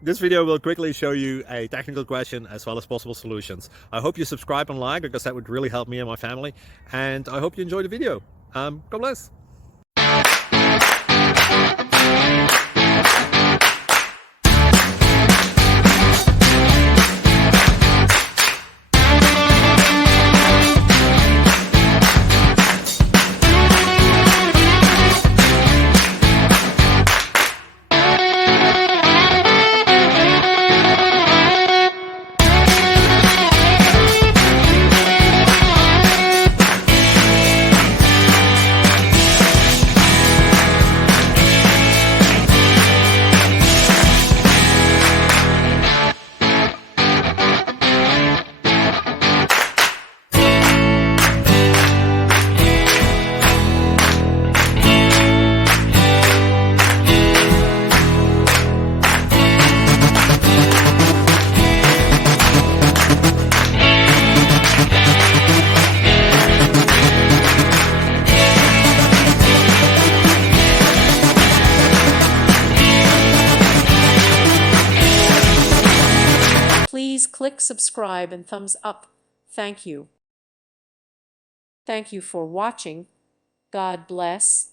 This video will quickly show you a technical question as well as possible solutions. I hope you subscribe and like, because that would really help me and my family. And I hope you enjoy the video. God bless. Please click subscribe and thumbs up. Thank you. Thank you for watching. God bless.